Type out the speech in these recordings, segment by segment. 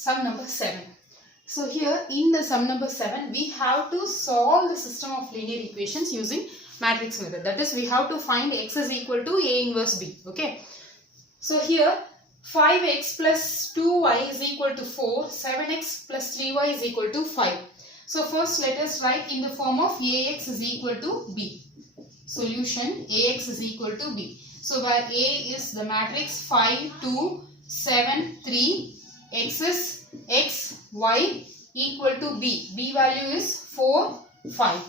Sum number 7. So here in the sum number 7, we have to solve the system of linear equations using matrix method. That is, we have to find x is equal to A inverse B. Okay. So here 5x plus 2y is equal to 4, 7x plus 3y is equal to 5. So first let us write in the form of Ax is equal to B. Solution Ax is equal to B. So where A is the matrix 5, 2, 7, 3, x is x, y equal to B. B value is 4, 5.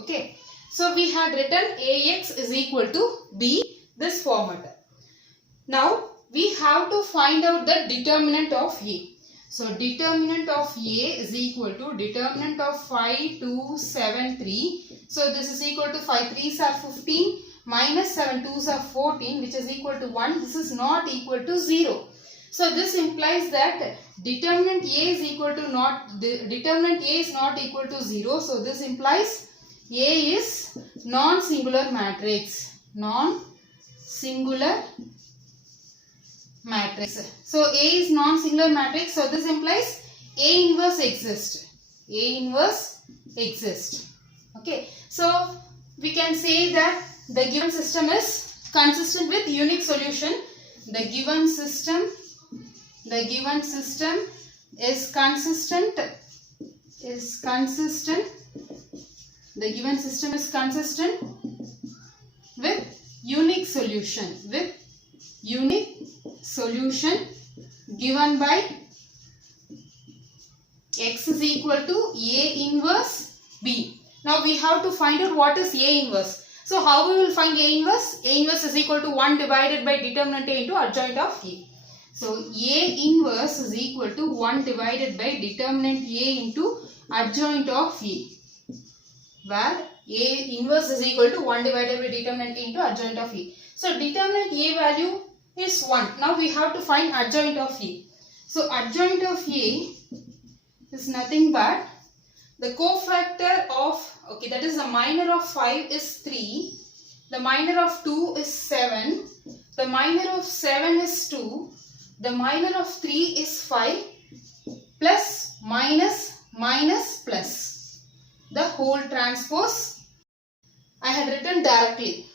Okay. So we had written Ax is equal to B, this format. Now we have to find out the determinant of A. So determinant of A is equal to determinant of 5, 2, 7, 3. So this is equal to 5 3s are 15 minus 7 2s are 14, which is equal to 1. This is not equal to 0. So this implies that determinant A is equal to determinant A is not equal to 0. So this implies A is non-singular matrix. Non-singular matrix. So A is non-singular matrix. So this implies A inverse exists. A inverse exists. Okay. So we can say that the given system is consistent with unique solution. The given system is consistent. The given system is consistent with unique solution. With unique solution given by x is equal to A inverse B. Now we have to find out what is A inverse. So how we will find A inverse? A inverse is equal to 1 divided by determinant A into adjoint of A. So A inverse is equal to 1 divided by determinant A into adjoint of A. Where A inverse is equal to 1 divided by determinant A into adjoint of A. So determinant A value is 1. Now we have to find adjoint of A. So adjoint of A is nothing but the cofactor of, okay, that is the minor of 5 is 3, the minor of 2 is 7, the minor of 7 is 2, the minor of 3 is 5, plus, minus, minus, plus. The whole transpose I had written directly.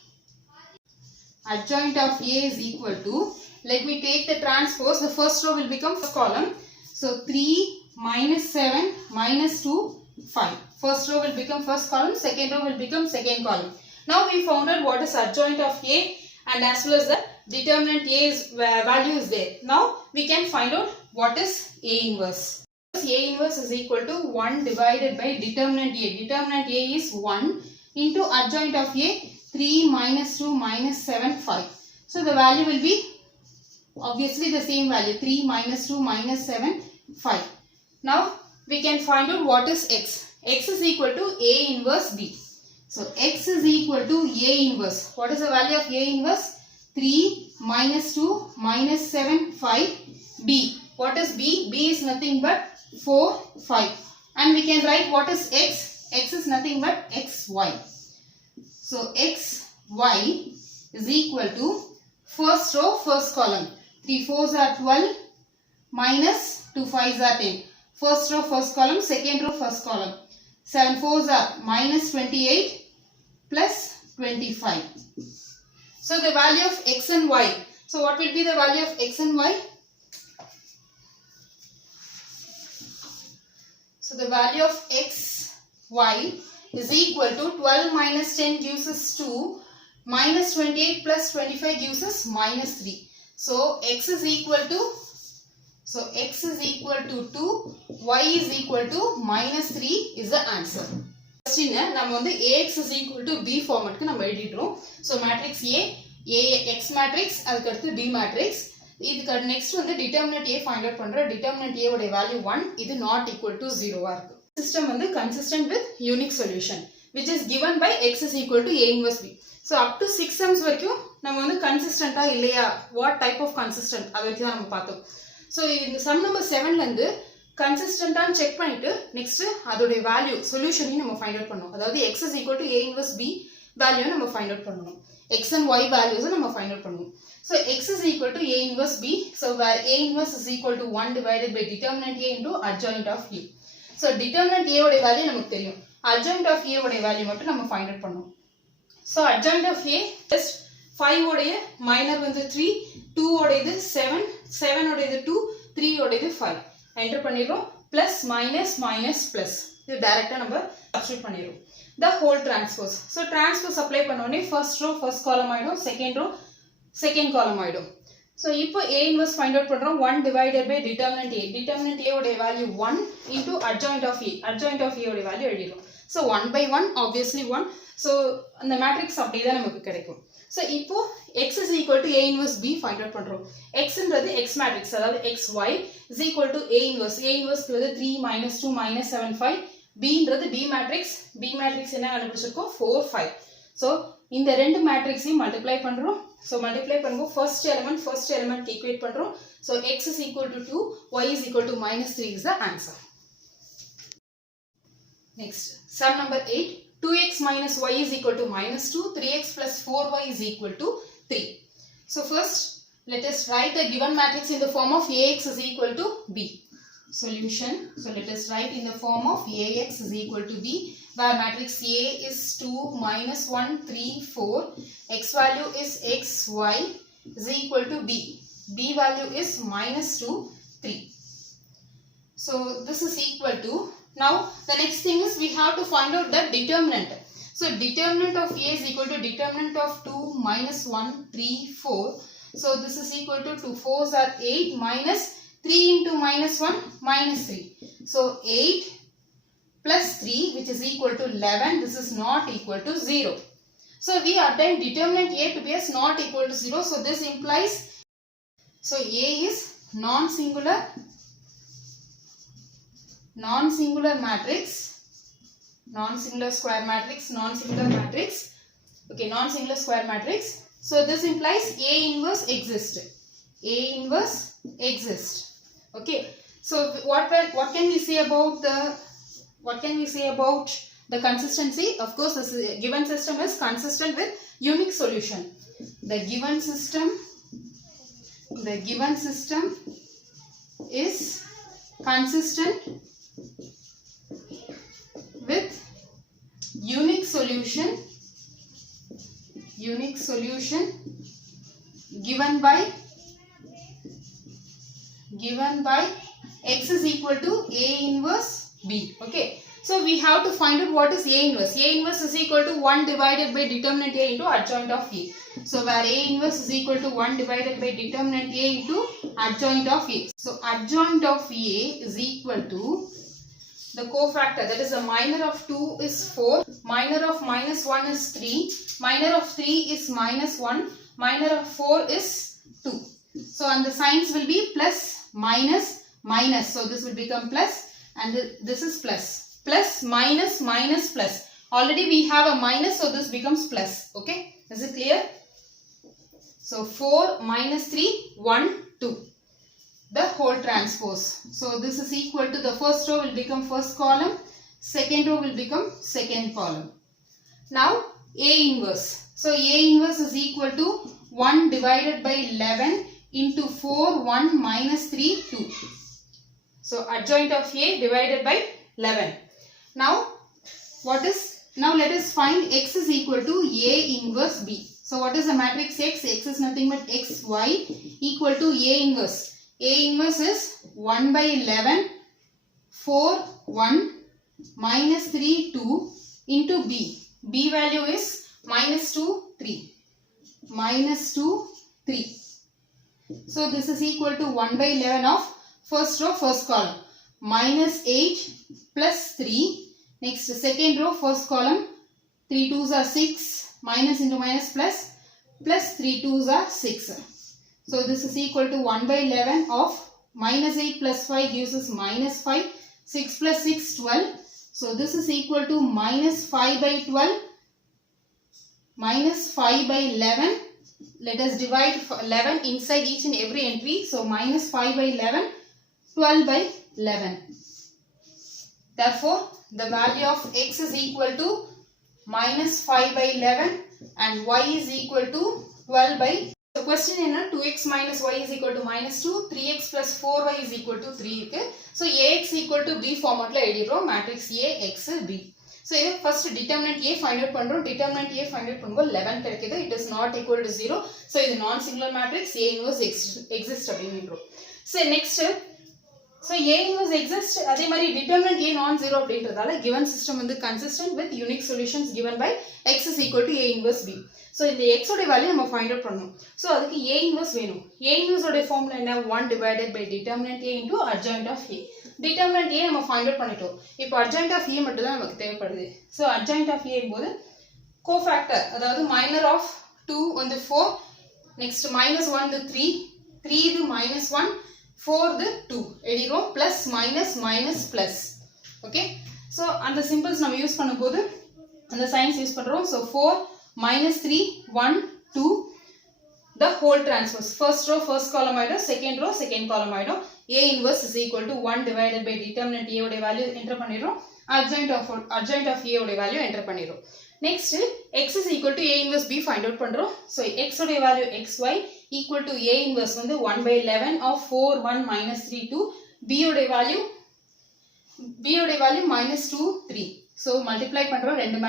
Adjoint of A is equal to, let me take the transpose, the first row will become first column. So 3 minus 7 minus 2, 5. First row will become first column, second row will become second column. Now we found out what is adjoint of A and as well as the determinant A's value is there. Now we can find out what is A inverse. A inverse is equal to 1 divided by determinant A. Determinant A is 1 into adjoint of A 3 minus 2 minus 7 5. So the value will be obviously the same value 3 minus 2 minus 7 5. Now we can find out what is x. X is equal to A inverse B. So x is equal to A inverse. What is the value of A inverse? 3 minus 2 minus 7 5 B. What is B? B is nothing but 4 5. And we can write what is x. X is nothing but xy. So xy is equal to first row first column. 3 4s are 12 minus 2 5s are 10. First row first column, second row first column. 7 4s are minus 28 plus 25. So the value of x and y. So what will be the value of x and y? So the value of x, y is equal to 12 minus 10 gives us 2, minus 28 plus 25 gives us minus 3. So x is equal to 2, y is equal to minus 3 is the answer. Question நம்ம வந்து Ax is equal to B formatக்கு நம்ம எழுதிட்டோம். So matrix A X matrix, அதுக்கு அடுத்து B matrix. இதுக்கு next வந்து determinant A find out பண்ற. Determinant A உடைய value 1, இது not equal to 0 ஆ இருக்கு. System வந்து consistent with unique solution which is given by x is equal to A inverse B. So up to 6 sums வரைக்கும் நம்ம வந்து consistent ஆ இல்லையா, what type of consistent அதை வச்சு தான் நம்ம பார்த்தோம். So இந்த sum number 7ல இருந்து consistent ஆன்னு செக் பண்ணிட்டு next அதோட value solution நம்ம find out பண்ணனும். அதாவது x is equal to A inverse B value நம்ம find out பண்ணனும். X and Y values நம்ம find out பண்ணுவோம். So x is equal to A inverse B. So where A inverse is equal to 1 divided by determinant A into adjoint of A. So determinant A உடைய value நமக்கு தெரியும். Adjoint of A உடைய value மட்டும் நம்ம find out பண்ணணும். So adjoint of A just 5 உடைய minor வந்து 3, 2 உடையது 7, 7 உடையது 2, 3 உடையது 5. Enter பண்ணிடுறோம். Plus minus minus plus. இது directா நம்ம substitute பண்ணிடுறோம். The whole transpose. So transpose apply பண்ணோனே first row first column ஆயிடும், second row second column ஆயிடும். So இப்போ A inverse find out பண்றோம் 1 divided by determinant A. Determinant A உடைய value 1 into adjoint of A. Adjoint of A உடைய value எழுதிடும். So 1 by 1 obviously 1. So அந்த matrix அப்படியே தான் நமக்கு கிடைக்கும். So இப்போ x is equal to A inverse B find out பண்றோம். X ன்றது x matrix அதாவது xy is equal to A inverse. A inverse ன்றது 3 minus 2 minus 7 5. B ன்றது B matrix. B matrix என்ன கண்டுபிடிச்சிருக்கோம் 4 5. So இந்த ரெண்டு மேட்ரிக்ஸையும் மல்டிப்ளை பண்றோம். So multiply பண்ணும்போது first element equate பண்றோம். So x is equal to 2, y is equal to minus 3 is the answer. Next, sum number 8. 2x minus y is equal to minus 2. 3x plus 4y is equal to 3. So first, let us write the given matrix in the form of Ax is equal to B. Solution. So let us write in the form of Ax is equal to B, where matrix A is 2 minus 1 3 4. X value is xy is equal to B. B value is minus 2 3. So this is equal to, now the next thing is we have to find out the determinant. So determinant of A is equal to determinant of 2 minus 1 3 4. So this is equal to 2 4s are 8 minus 3 into minus 1 minus 3. So 8 plus 3 which is equal to 11. This is not equal to 0. So we obtain determinant A to be as not equal to 0. So this implies, so A is non-singular matrix, non-singular square matrix, non-singular matrix. Okay, non-singular square matrix. So this implies A inverse exists. A inverse exists. Okay. So what can we say about the consistency? Of course, this given system is consistent with unique solution. The given system is consistent with unique solution given by x is equal to A inverse B. Okay. So we have to find out what is A inverse. A inverse is equal to 1 divided by determinant A into adjoint of A. So where A inverse is equal to 1 divided by determinant A into adjoint of A. So adjoint of A is equal to the cofactor, that is the minor of 2 is 4, minor of minus 1 is 3, minor of 3 is minus 1, minor of 4 is 2. So and the signs will be plus, minus, minus. So this will become plus and this is plus. Plus, minus, minus, plus. Already we have a minus, so this becomes plus. Okay, is it clear? So 4 minus 3, 1, 2. The whole transpose. So this is equal to, the first row will become first column, second row will become second column. Now A inverse. So A inverse is equal to 1 divided by 11 into 4, 1 minus 3, 2. So adjoint of A divided by 11. Now let us find x is equal to A inverse B. So what is the matrix X? X is nothing but xy equal to A inverse. A inverse is 1 by 11, 4, 1, minus 3, 2 into B. B value is minus 2, 3. Minus 2, 3. So this is equal to 1 by 11 of first row, first column. Minus 8 plus 3. Next second row, first column. 3 2s are 6. Minus into minus plus. Plus 3 2s are 6. So this is equal to 1 by 11 of minus 8 plus 5 gives us minus 5. 6 plus 6, 12. So this is equal to minus 5 by 12. Minus 5 by 11. Let us divide 11 inside each and every entry. So minus 5 by 11. 12 by 11. Therefore, the value of x is equal to minus 5 by 11 and y is equal to 12 by. So question என்ன 2x minus y is equal to minus 2, 3x plus 4y is equal to 3 இருக்கு. So ax equal to b formatல எழுதிடுறோம். matrix A, x, b. So இது first determinant A find out பண்றோம். determinant A find out பண்ணும்போது 11 கிடைக்குது. it is not equal to 0. So இது non-singular matrix A inverse exist அப்படின்றோம். So next, so A inverse exist, அதே மாதிரி determinant A non-zero அப்படின்றதால given system வந்து consistent with unique solutions given by x is equal to A inverse B. So இந்த x உடைய value நம்ம find out பண்ணணும். So அதுக்கு A inverse வேணும். A inverse உடைய formula என்ன? 1 divided by determinant A into adjoint of A. Determinant A நம்ம find out பண்ணிட்டோம். இப்போ adjoint of A மட்டும் தான் நமக்கு தேவைப்படுது. So adjoint of A என்பது cofactor, அதாவது minor of 2 வந்து 4, next minus 1 வந்து 3, 3 இது minus 1, 4 இது 2 எழுதிரோம், plus minus minus plus. Okay, so அந்த symbols நம்ம யூஸ் பண்ணும்போது அந்த signs யூஸ் பண்றோம். So 4 minus 3 1 2 the whole transpose, first row first column ஆயிடும், second row second column ஆயிடும். A inverse is equal to 1 divided by determinant A உடைய value enter பண்ணிடுறோம், adjoint of A உடைய value enter பண்ணிடுறோம். Next x is equal to A inverse B find out பண்றோம். So x உடைய value xy equal to A inverse வந்து 1 by 11 of 4 1 minus 3 2, B உடைய value minus 2 3. So multiply பண்றோம் ரெண்டு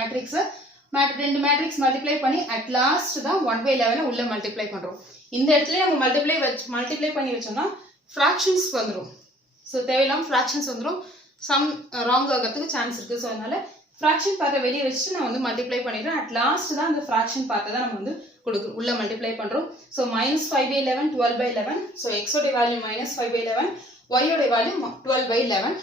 matrix multiply பண்ணி at last தான் 1 by 11 உள்ள multiply பண்றோம். இந்த இடத்துல நம்ம மல்டிப்ளை பண்ணி வச்சோம்னா fractions வந்துரும். So தேவையில்லாம fractions வந்துரும், சம் ராங் ஆகிறதுக்கு சான்ஸ் இருக்கு. ஸோ அதனால fraction பார்ட்டை வெளியே வச்சுட்டு நான் வந்து மல்டிப்ளை பண்ணிடுறேன். at last தான் அந்த fraction பார்ட்டை தான் நம்ம வந்து கொடுக்குறோம், உள்ள மல்டிப்ளை பண்றோம். So minus 5 by 11 12 by 11. So x உடைய வேல்யூ minus 5 by 11, y உடைய வேல்யூ 12 by 11.